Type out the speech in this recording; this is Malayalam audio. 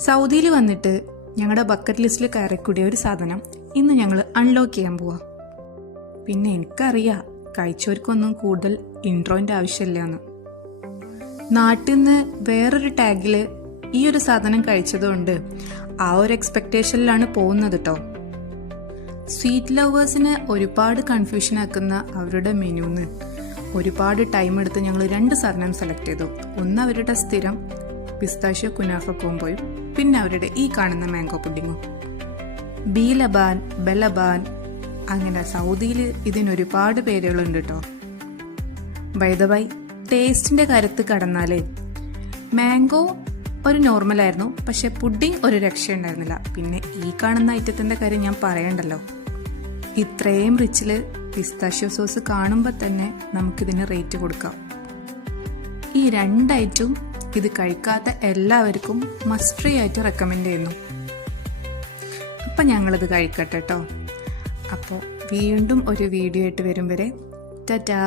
സൗദിയിൽ വന്നിട്ട് ഞങ്ങളുടെ ബക്കറ്റ് ലിസ്റ്റിൽ കയറിക്കൂടിയ ഒരു സാധനം ഇന്ന് ഞങ്ങൾ അൺലോക്ക് ചെയ്യാൻ പോവാ. പിന്നെ എനിക്കറിയാം കഴിച്ചവർക്കൊന്നും കൂടുതൽ ഇൻട്രോൻ്റെ ആവശ്യമില്ലാന്ന്. നാട്ടിൽ നിന്ന് വേറൊരു ടാഗിൽ ഈ ഒരു സാധനം കഴിച്ചതുകൊണ്ട് ആ ഒരു എക്സ്പെക്റ്റേഷനിലാണ് പോകുന്നത് കേട്ടോ. സ്വീറ്റ് ലവേഴ്സിന് ഒരുപാട് കൺഫ്യൂഷൻ ആക്കുന്ന അവരുടെ മെനുന്ന് ഒരുപാട് ടൈം എടുത്ത് ഞങ്ങൾ 2 സാധനം സെലക്ട് ചെയ്തു. ഒന്ന് അവരുടെ സ്ഥിരം പിസ്താഷ്യോ കുനാഫ കോംബോയും പിന്നെ അവരുടെ ഈ കാണുന്ന മാംഗോ പുഡിങ്ങും. ബീലബാൻ, ബെലബാൻ, അങ്ങനെ സൗദിയിൽ ഇതിനൊരുപാട് പേരുകളുണ്ട് കേട്ടോ. ബൈ ദ ബൈ, ടേസ്റ്റിന്റെ കാര്യത്തിൽ കടന്നാലേ മാംഗോ ഒരു നോർമലായിരുന്നു, പക്ഷെ പുഡിംഗ് ഒരു രക്ഷയുണ്ടായിരുന്നില്ല. പിന്നെ ഈ കാണുന്ന ഐറ്റത്തിന്റെ കാര്യം ഞാൻ പറയണ്ടല്ലോ. ഇത്രയും റിച്ചില് പിസ്താഷ്യോ സോസ് കാണുമ്പോൾ തന്നെ നമുക്കിതിന് റേറ്റ് കൊടുക്കാം. ഈ 2 ഐറ്റവും ഇത് കഴിക്കാത്ത എല്ലാവർക്കും മസ്റ്റ് ആയിട്ട് റെക്കമെൻഡ് ചെയ്യുന്നു. അപ്പം ഞങ്ങളിത് കഴിക്കട്ടെ കേട്ടോ. അപ്പോൾ വീണ്ടും ഒരു വീഡിയോ ആയിട്ട് വരും വരെ ടാറ്റാ.